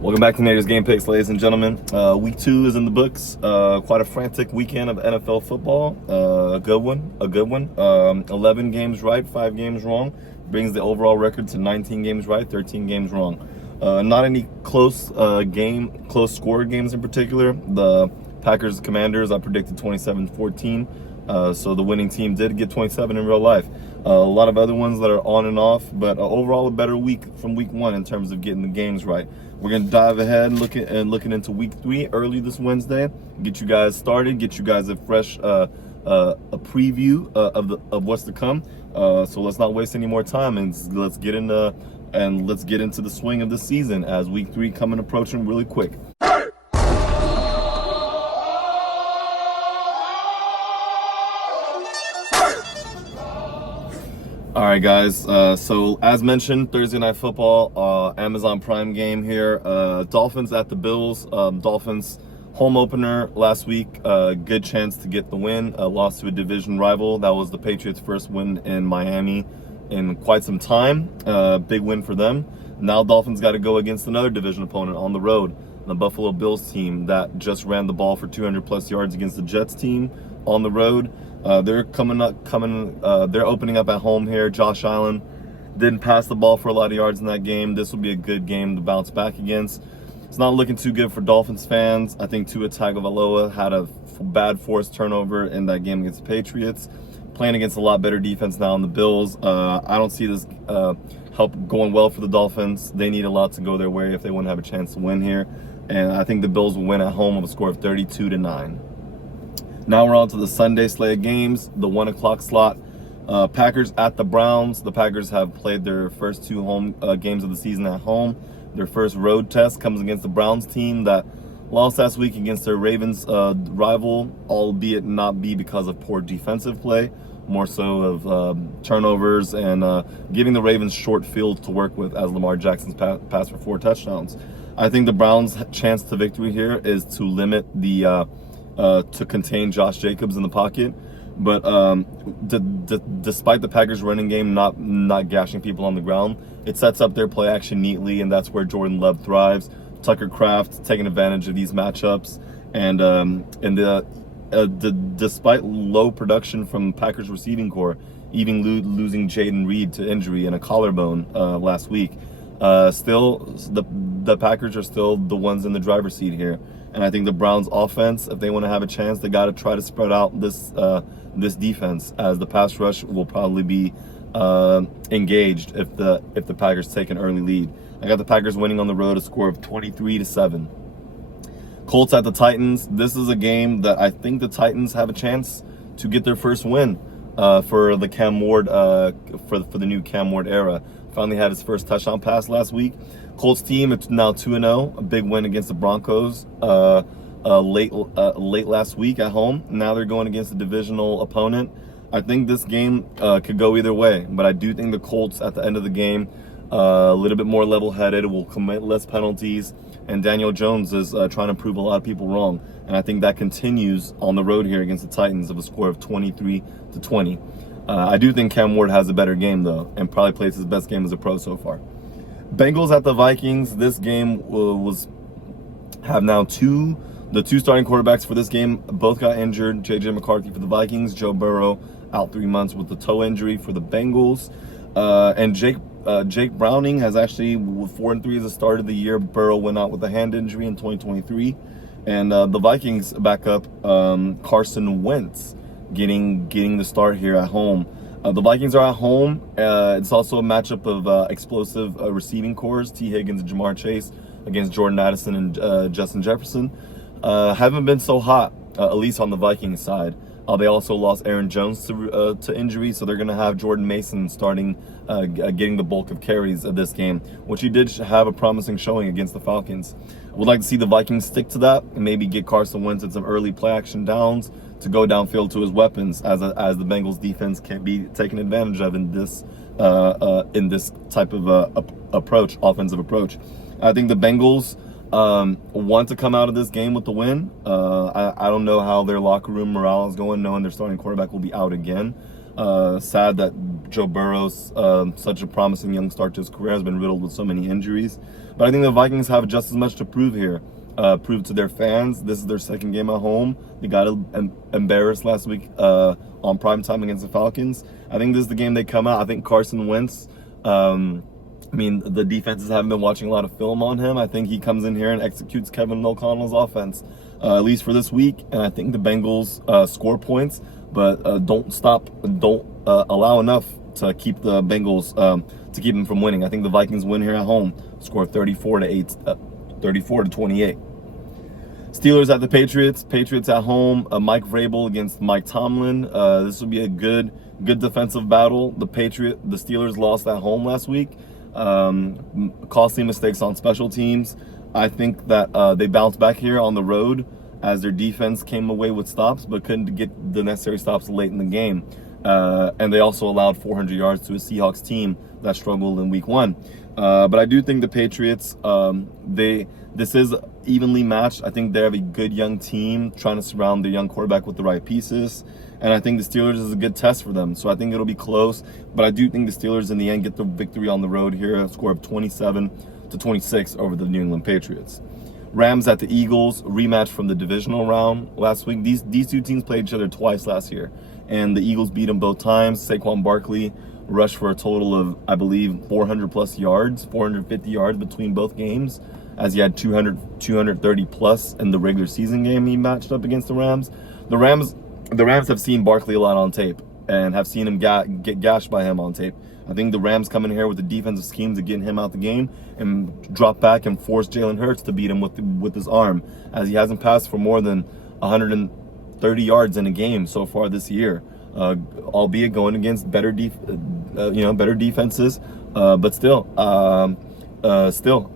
Welcome back to Nader's Game Picks, ladies and gentlemen. Week 2 is in the books. Quite a frantic weekend of NFL football. A good one. 11 games right, 5 games wrong. Brings the overall record to 19 games right, 13 games wrong. Not any close score games in particular. The Packers-Commanders, I predicted 27-14. So the winning team did get 27 in real life. A lot of other ones that are on and off, but overall a better week from week 1 in terms of getting the games right. We're going to dive ahead and looking into week 3 early this Wednesday. Get you guys started, get you guys a fresh a preview of what's to come. So let's not waste any more time and let's get into the swing of the season as week 3 approaching really quick. All right, guys. So as mentioned, Thursday Night Football, Amazon Prime game here. Dolphins at the Bills. Dolphins home opener last week. Good chance to get the win. Lost to a division rival. That was the Patriots' first win in Miami in quite some time. Big win for them. Now Dolphins got to go against another division opponent on the road. The Buffalo Bills team that just ran the ball for 200+ yards against the Jets team on the road. They're they're opening up at home here. Josh Allen didn't pass the ball for a lot of yards in that game. This will be a good game to bounce back against. It's not looking too good for Dolphins fans. I think Tua Tagovailoa had a bad forced turnover in that game against the Patriots. Playing against a lot better defense now in the Bills. I don't see this help going well for the Dolphins. They need a lot to go their way if they want to have a chance to win here. And I think the Bills will win at home with a score of 32-9. Now we're on to the Sunday slate of games, the 1 o'clock slot. Packers at the Browns. The Packers have played their first 2 home games of the season at home. Their first road test comes against the Browns team that lost last week against their Ravens rival, albeit not be because of poor defensive play, more so of turnovers and giving the Ravens short field to work with as Lamar Jackson's passed for 4 touchdowns. I think the Browns' chance to victory here is to limit to contain Josh Jacobs in the pocket. But despite the Packers' running game not gashing people on the ground, it sets up their play action neatly, and that's where Jordan Love thrives. Tucker Kraft taking advantage of these matchups, and despite low production from Packers receiving core, even losing Jaden Reed to injury and a collarbone last week, still the Packers are still the ones in the driver's seat here. And I think the Browns offense, if they want to have a chance, they got to try to spread out this defense, as the pass rush will probably be engaged if the Packers take an early lead. I got the Packers winning on the road, a score of 23-7. Colts at the Titans. This is a game that I think the Titans have a chance to get their first win for the Cam Ward for the new Cam Ward era. Finally had his first touchdown pass last week. Colts team, it's now 2-0, a big win against the Broncos late last week at home. Now they're going against a divisional opponent. I think this game could go either way, but I do think the Colts at the end of the game, a little bit more level-headed, will commit less penalties, and Daniel Jones is trying to prove a lot of people wrong. And I think that continues on the road here against the Titans of a score of 23-20. I do think Cam Ward has a better game, though, and probably plays his best game as a pro so far. Bengals at the Vikings. This game have now the two starting quarterbacks for this game both got injured. J.J. McCarthy for the Vikings, Joe Burrow out 3 months with the toe injury for the Bengals. And Jake Browning has actually 4-3 as the start of the year. Burrow went out with a hand injury in 2023. And the Vikings backup Carson Wentz getting the start here at home. The Vikings are at home. It's also a matchup of explosive receiving cores. T. Higgins and Jamar Chase against Jordan Addison and Justin Jefferson. Haven't been so hot, at least on the Vikings side. They also lost Aaron Jones to injury, so they're going to have Jordan Mason starting, getting the bulk of carries of this game, which he did have a promising showing against the Falcons. I would like to see the Vikings stick to that and maybe get Carson Wentz in some early play action downs to go downfield to his weapons, as the Bengals defense can be taken advantage of in this type of offensive approach. I think the Bengals want to come out of this game with the win. I don't know how their locker room morale is going, knowing their starting quarterback will be out again. Sad that Joe Burrow's such a promising young start to his career, has been riddled with so many injuries. But I think the Vikings have just as much to prove here. Prove to their fans. This is their second game at home. They got embarrassed last week on primetime against the Falcons. I think this is the game they come out. I think Carson Wentz, the defenses haven't been watching a lot of film on him. I think he comes in here and executes Kevin O'Connell's offense, at least for this week. And I think the Bengals score points, but don't allow enough to keep the Bengals, to keep them from winning. I think the Vikings win here at home, score 34-28. Steelers at the Patriots. Patriots at home. Mike Vrabel against Mike Tomlin. This will be a good defensive battle. The Steelers lost at home last week. Costly mistakes on special teams. I think that they bounced back here on the road as their defense came away with stops, but couldn't get the necessary stops late in the game. And they also allowed 400 yards to a Seahawks team that struggled in week 1. But I do think the Patriots, this is evenly matched. I think they have a good young team trying to surround the young quarterback with the right pieces. And I think the Steelers is a good test for them. So I think it'll be close. But I do think the Steelers in the end get the victory on the road here, a score of 27-26 over the New England Patriots. Rams at the Eagles, rematch from the divisional round last week. These two teams played each other twice last year, and the Eagles beat them both times. Saquon Barkley rushed for a total of, I believe, 400 plus yards, 450 yards between both games, as he had 230 plus in the regular season game he matched up against the Rams. The Rams have seen Barkley a lot on tape and have seen him get gashed by him on tape. I think the Rams come in here with the defensive scheme to get him out the game and drop back and force Jalen Hurts to beat him with his arm, as he hasn't passed for more than 130 yards in a game so far this year, albeit going against better defenses. But still,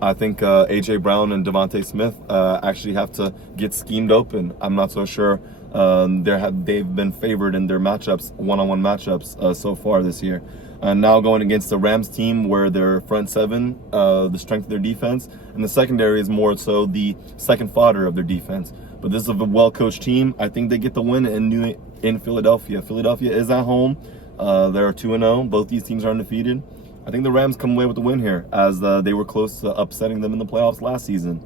I think A.J. Brown and Devontae Smith actually have to get schemed open. I'm not so sure. They've been favored in their matchups, one-on-one matchups so far this year. And now going against the Rams team where their front seven, the strength of their defense, and the secondary is more so the second fodder of their defense. But this is a well-coached team. I think they get the win in Philadelphia. Philadelphia is at home. They're 2-0. Both these teams are undefeated. I think the Rams come away with the win here, as they were close to upsetting them in the playoffs last season.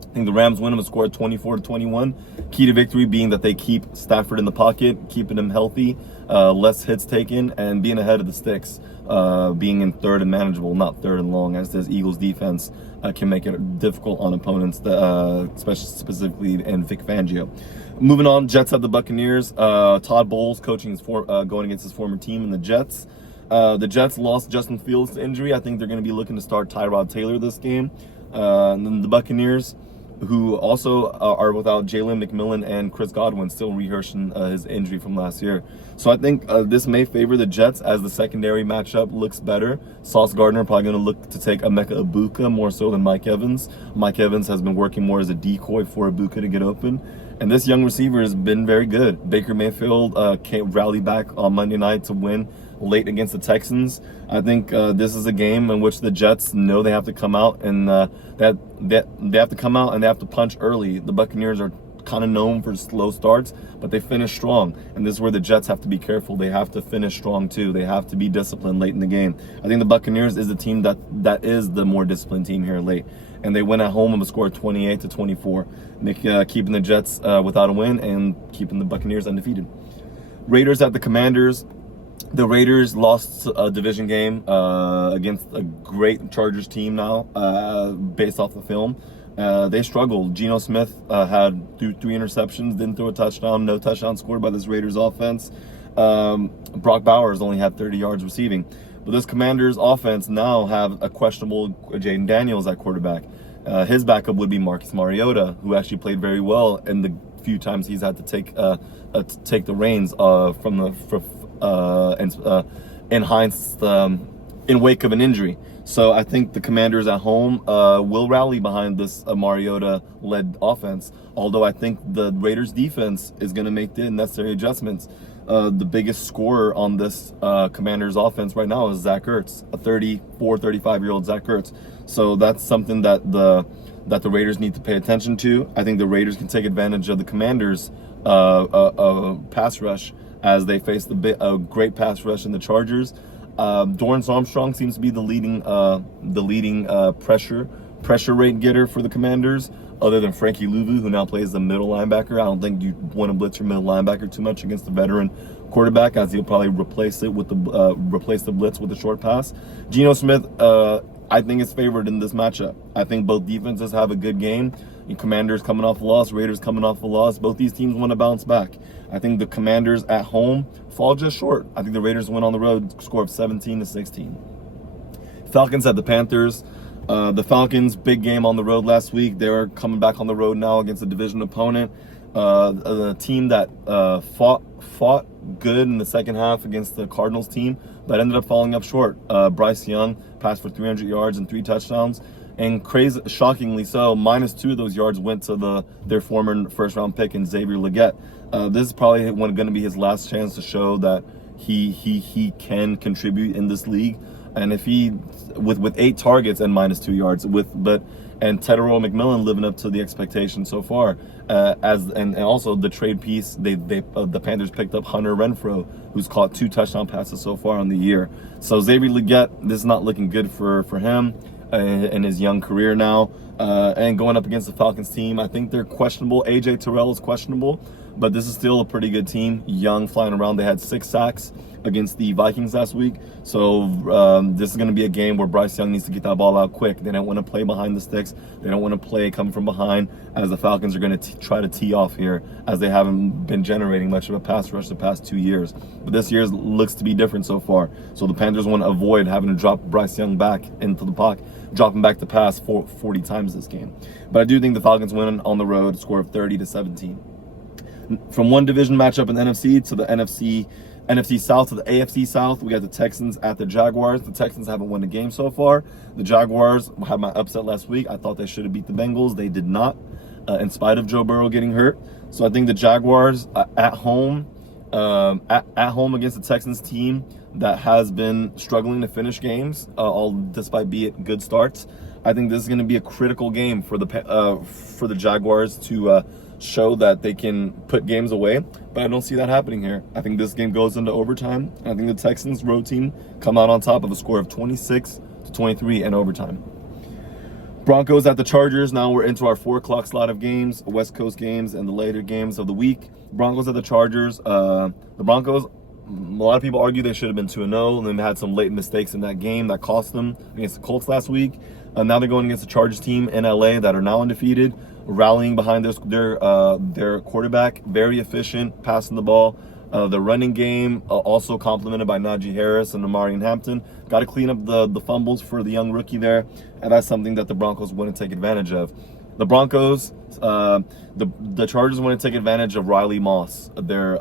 I think the Rams win them a score of 24-21. Key to victory being that they keep Stafford in the pocket, keeping him healthy, less hits taken, and being ahead of the sticks, being in third and manageable, not third and long, as this Eagles defense can make it difficult on opponents, specifically in Vic Fangio. Moving on, Jets at the Buccaneers. Todd Bowles coaching going against his former team in the Jets. The Jets lost Justin Fields to injury. I think they're going to be looking to start Tyrod Taylor this game. And then the Buccaneers, who also are without Jalen McMillan and Chris Godwin, still rehearsing his injury from last year. So I think this may favor the Jets, as the secondary matchup looks better. Sauce Gardner probably going to look to take Emeka Egbuka more so than Mike Evans. Mike Evans has been working more as a decoy for Egbuka to get open. And this young receiver has been very good. Baker Mayfield came rally back on Monday night to win late against the Texans. I think this is a game in which the Jets know they have to come out and they have to come out and they have to punch early. The Buccaneers are kind of known for slow starts, but they finish strong. And this is where the Jets have to be careful. They have to finish strong too. They have to be disciplined late in the game. I think the Buccaneers is the team that is the more disciplined team here late. And they win at home and score 28-24, keeping the Jets without a win and keeping the Buccaneers undefeated. Raiders at the Commanders. The Raiders lost a division game against a great Chargers team now, based off the film. They struggled. Geno Smith had three interceptions, didn't throw a touchdown, no touchdown scored by this Raiders offense. Brock Bowers only had 30 yards receiving. But this Commanders offense now have a questionable Jaden Daniels at quarterback. His backup would be Marcus Mariota, who actually played very well in the few times he's had to take the reins in wake of an injury. So I think the Commanders at home will rally behind this Mariota-led offense, although I think the Raiders defense is going to make the necessary adjustments. The biggest scorer on this Commanders offense right now is Zach Ertz, a 35-year-old Zach Ertz. So that's something that the Raiders need to pay attention to. I think the Raiders can take advantage of the Commanders' pass rush, as they face a great pass rush in the Chargers. Dorrance Armstrong seems to be the leading pressure rate getter for the Commanders, other than Frankie Louvu, who now plays the middle linebacker. I don't think you want to blitz your middle linebacker too much against the veteran quarterback, as he'll probably replace the blitz with a short pass. Geno Smith, I think, is favored in this matchup. I think both defenses have a good game. Commanders coming off a loss, Raiders coming off a loss. Both these teams want to bounce back. I think the Commanders at home fall just short. I think the Raiders win on the road, score of 17-16. Falcons at the Panthers. The Falcons, big game on the road last week. They're coming back on the road now against a division opponent. A team that fought good in the second half against the Cardinals team, but ended up falling up short. Bryce Young passed for 300 yards and 3 touchdowns. And shockingly so, -2 of those yards went to their former first-round pick in Xavier Legette. This is probably going to be his last chance to show that he can contribute in this league. And if he, with 8 targets and -2 yards, and Tedero McMillan living up to the expectation so far, and also the trade piece, the Panthers picked up Hunter Renfrow, who's caught 2 touchdown passes so far on the year. So Xavier Legette, this is not looking good for him in his young career now. And going up against the Falcons team, I think they're questionable. AJ Terrell is questionable, but this is still a pretty good team. Young, flying around. They had 6 sacks against the Vikings last week. So this is going to be a game where Bryce Young needs to get that ball out quick. They don't want to play behind the sticks. They don't want to play coming from behind, as the Falcons are going to try to tee off here, as they haven't been generating much of a pass rush the past 2 years. But this year looks to be different so far. So the Panthers want to avoid having to drop Bryce Young back into the pocket, drop him back to pass 40 times this game. But I do think the Falcons win on the road, score of 30-17. From one division matchup in the NFC to the NFC South to the AFC South, we got the Texans at the Jaguars. The Texans haven't won a game so far. The Jaguars had my upset last week. I thought they should have beat the Bengals. They did not, in spite of Joe Burrow getting hurt. So I think the Jaguars at home against the Texans team that has been struggling to finish games, despite be it good starts. I think this is going to be a critical game for the Jaguars to show that they can put games away, but I don't see that happening here. I think this game goes into overtime. I think the Texans road team come out on top of a score of 26-23 in overtime. Broncos at the Chargers. Now we're into our 4 o'clock slot of games, West Coast games, and the later games of the week. Broncos at the Chargers. The Broncos, a lot of people argue they should have been 2-0, and they had some late mistakes in that game that cost them against the Colts last week. Now they're going against the Chargers team in LA that are now undefeated, rallying behind their quarterback, very efficient, passing the ball. The running game, also complemented by Najee Harris and Amari Hampton. Got to clean up the fumbles for the young rookie there, and that's something that the Broncos want to take advantage of. The Broncos, the Chargers want to take advantage of Riley Moss, their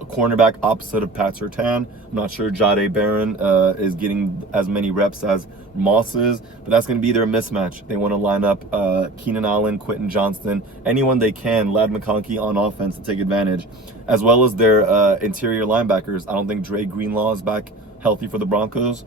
cornerback opposite of Pat Surtain. I'm not sure Jahdae Barron is getting as many reps as Moss is, but that's going to be their mismatch. They want to line up Keenan Allen, Quentin Johnston, anyone they can, Ladd McConkey on offense to take advantage, as well as their interior linebackers. I don't think Dre Greenlaw is back healthy for the Broncos.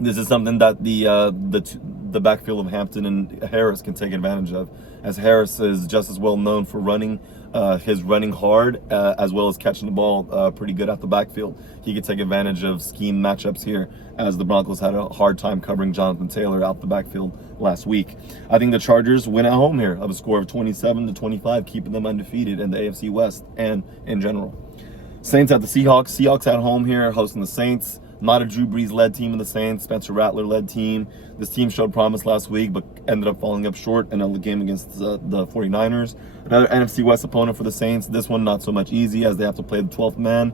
This is something that the backfield of Hampton and Harris can take advantage of, as Harris is just as well known for running hard as well as catching the ball pretty good at the backfield. He could take advantage of scheme matchups here, as the Broncos had a hard time covering Jonathan Taylor out the backfield last week. I think the Chargers win at home here of a score of 27-25, keeping them undefeated in the AFC West and in general. Saints at the Seahawks. Seahawks at home here, hosting the Saints. Not a Drew Brees-led team in the Saints, Spencer Rattler-led team. This team showed promise last week, but ended up falling up short in a game against the 49ers. Another NFC West opponent for the Saints. This one not so much easy, as they have to play the 12th man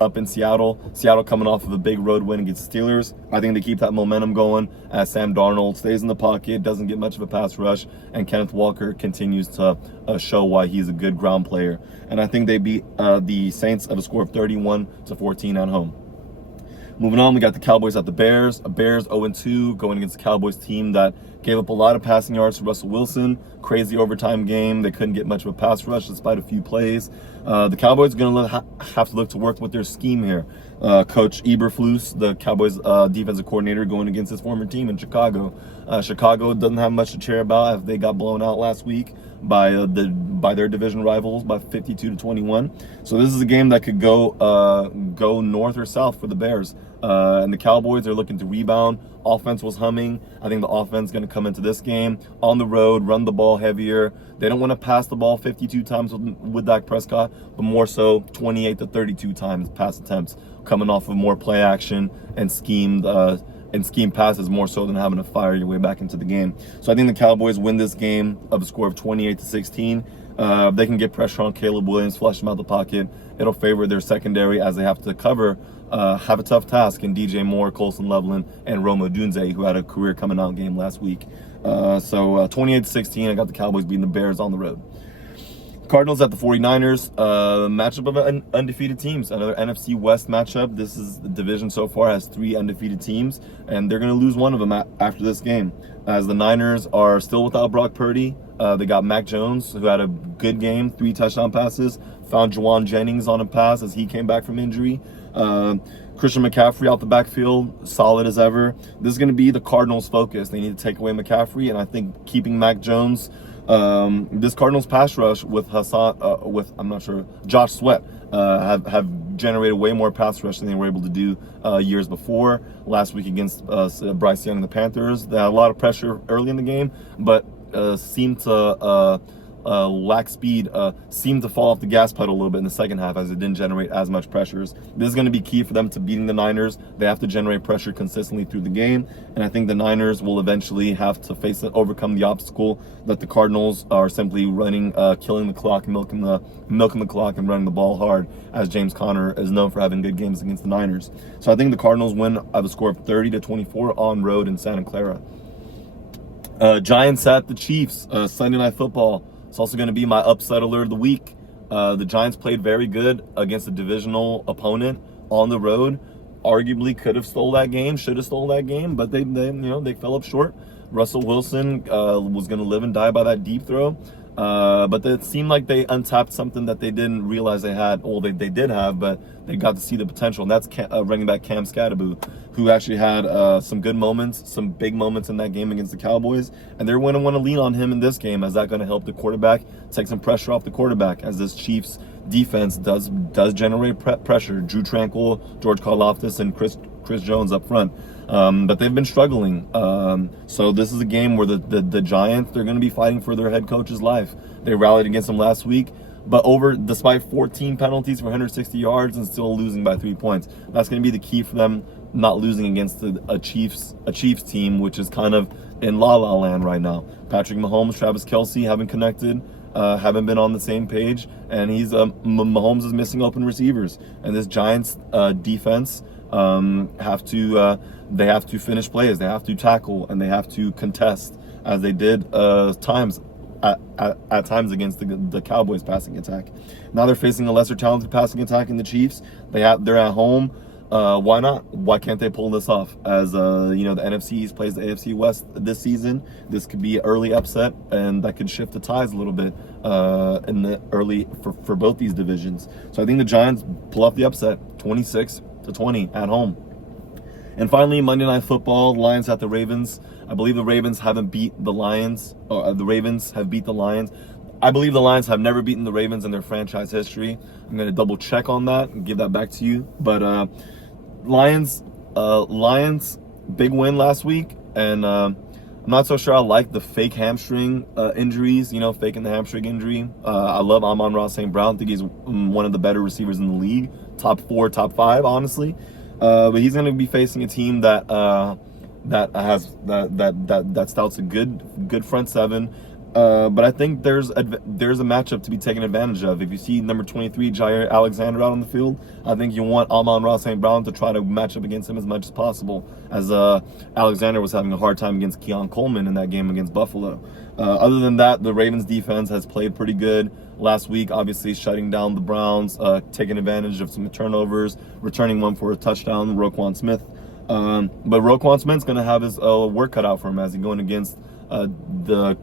up in Seattle. Seattle coming off of a big road win against the Steelers. I think they keep that momentum going as Sam Darnold stays in the pocket, doesn't get much of a pass rush, and Kenneth Walker continues to show why he's a good ground player. And I think they beat the Saints of a score of 31-14 at home. Moving on, we got the Cowboys at the Bears. Bears 0-2 going against the Cowboys team that gave up a lot of passing yards to Russell Wilson. Crazy overtime game. They couldn't get much of a pass rush despite a few plays. The Cowboys are going to have to look to work with their scheme here. Coach Eberflus, the Cowboys defensive coordinator, going against his former team in Chicago. Chicago doesn't have much to cheer about if they got blown out last week by by their division rivals by 52-21. So this is a game that could go north or south for the Bears. And the Cowboys are looking to rebound. Offense was humming. I think the offense is going to come into this game on the road, run the ball heavier. They don't want to pass the ball 52 times with Dak Prescott, but more so 28 to 32 times pass attempts, coming off of more play action and schemed passes more so than having to fire your way back into the game. So I think the Cowboys win this game of a score of 28-16. They can get pressure on Caleb Williams, flush him out the pocket. It'll favor their secondary as they have to have a tough task in DJ Moore, Colson Loveland, and Rome Odunze, who had a career coming out game last week. So 28-16, I got the Cowboys beating the Bears on the road. Cardinals at the 49ers, matchup of undefeated teams, another NFC West matchup. This is the division so far has 3 undefeated teams, and they're going to lose one of them after this game, as the Niners are still without Brock Purdy. They got Mac Jones, who had a good game, 3 touchdown passes, found Juwan Jennings on a pass as he came back from injury. Christian McCaffrey out the backfield, solid as ever. This is going to be the Cardinals' focus. They need to take away McCaffrey, and I think keeping Mac Jones, this Cardinals pass rush with Josh Sweat, have generated way more pass rush than they were able to do years before. Last week against Bryce Young and the Panthers, they had a lot of pressure early in the game, but seemed to lack speed, seemed to fall off the gas pedal a little bit in the second half as it didn't generate as much pressures. This is going to be key for them to beating the Niners. They have to generate pressure consistently through the game, and I think the Niners will eventually have to overcome the obstacle that the Cardinals are simply running, killing the clock, milking the clock, and running the ball hard, as James Conner is known for having good games against the Niners. So I think the Cardinals win at a score of 30-24 on road in Santa Clara. Giants at the Chiefs, Sunday Night Football. It's also going to be my upset alert of the week. The Giants played very good against a divisional opponent on the road. Arguably could have stole that game, should have stole that game, but they fell up short. Russell Wilson was going to live and die by that deep throw. But it seemed like they untapped something that they didn't realize they had. Well, they did have, but they got to see the potential. And that's running back Cam Skattebo, who actually had some good moments, some big moments in that game against the Cowboys. And they're going to want to lean on him in this game, as that's going to help the quarterback, take some pressure off the quarterback, as this Chiefs defense does generate pressure. Drew Tranquill, George Karlaftis, and Chris Jones up front. But they've been struggling. So this is a game where the Giants, they're going to be fighting for their head coach's life. They rallied against them last week, but despite 14 penalties for 160 yards and still losing by 3 points. That's going to be the key for them, not losing against a Chiefs team, which is kind of in la-la land right now. Patrick Mahomes, Travis Kelce haven't connected, haven't been on the same page, and Mahomes is missing open receivers. And this Giants defense they have to finish plays, they have to tackle, and they have to contest, as they did at times against the Cowboys passing attack. Now they're facing a lesser talented passing attack in the Chiefs. They're at home. Why not? Why can't they pull this off? As the NFC East plays the AFC West this season, this could be an early upset, and that could shift the ties a little bit in the early for both these divisions. So I think the Giants pull off the upset, 26-20 at home. And finally, Monday Night Football, Lions at the Ravens. I believe the Ravens haven't beat the Lions, or the Ravens have beat the Lions. I believe the Lions have never beaten the Ravens in their franchise history. I'm going to double check on that and give that back to you. But Lions, big win last week, and I'm not so sure I like the fake hamstring injuries, faking the hamstring injury. I love Amon-Ra St. Brown. I think he's one of the better receivers in the league, top 4, top 5, honestly. But he's going to be facing a team that stouts a good front seven. But I think there's a matchup to be taken advantage of. If you see number 23 Jair Alexander out on the field, I think you want Amon-Ra St. Brown to try to match up against him as much as possible, as Alexander was having a hard time against Keon Coleman in that game against Buffalo. Other than that, the Ravens defense has played pretty good last week, obviously shutting down the Browns, taking advantage of some turnovers, returning one for a touchdown, Roquan Smith. But Roquan Smith's going to have his work cut out for him as he's going against the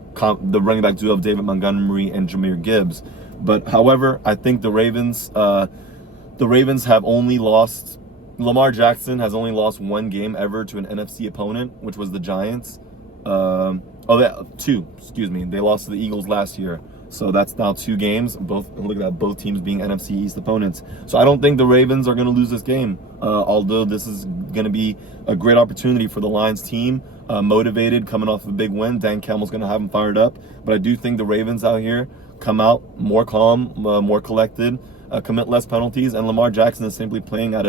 running back duo of David Montgomery and Jahmyr Gibbs. But however, I think the Ravens have only lost. Lamar Jackson has only lost one game ever to an NFC opponent, which was the Giants. Two. Excuse me. They lost to the Eagles last year. So that's now 2 games. Look at that, both teams being NFC East opponents. So I don't think the Ravens are going to lose this game. Although this is going to be a great opportunity for the Lions team, motivated, coming off of a big win. Dan Campbell's going to have them fired up. But I do think the Ravens out here come out more calm, more collected, commit less penalties, and Lamar Jackson is simply playing at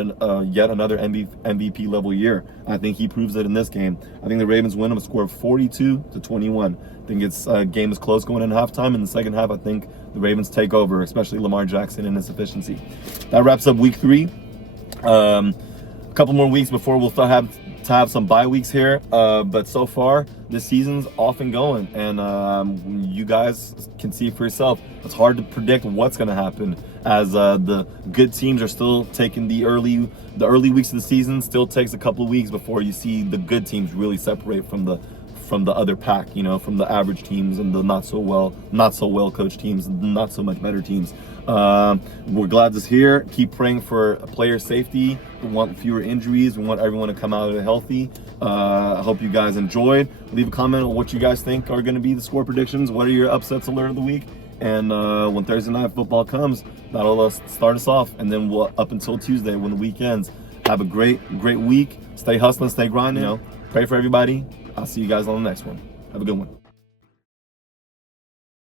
yet another MVP level year. I think he proves it in this game. I think the Ravens win them a score of 42-21. I think it's game is close going in halftime. In the second half, I think the Ravens take over, especially Lamar Jackson and his efficiency. That wraps up week 3. A couple more weeks before we'll start have some bye weeks here, but so far this season's off and going, and you guys can see for yourself. It's hard to predict what's going to happen, as the good teams are still taking the early weeks of the season. Still takes a couple of weeks before you see the good teams really separate from the other pack, from the average teams and the not so well coached teams, not so much better teams. We're glad this here. Keep praying for player safety. We want fewer injuries. We want everyone to come out of it healthy. I hope you guys enjoyed. Leave a comment on what you guys think are going to be the score predictions. What are your upsets alert of the week? And when Thursday night football comes, that'll start us off. And then we'll up until Tuesday when the week ends. Have a great week. Stay hustling, stay grinding. Pray for everybody. I'll see you guys on the next one. Have a good one.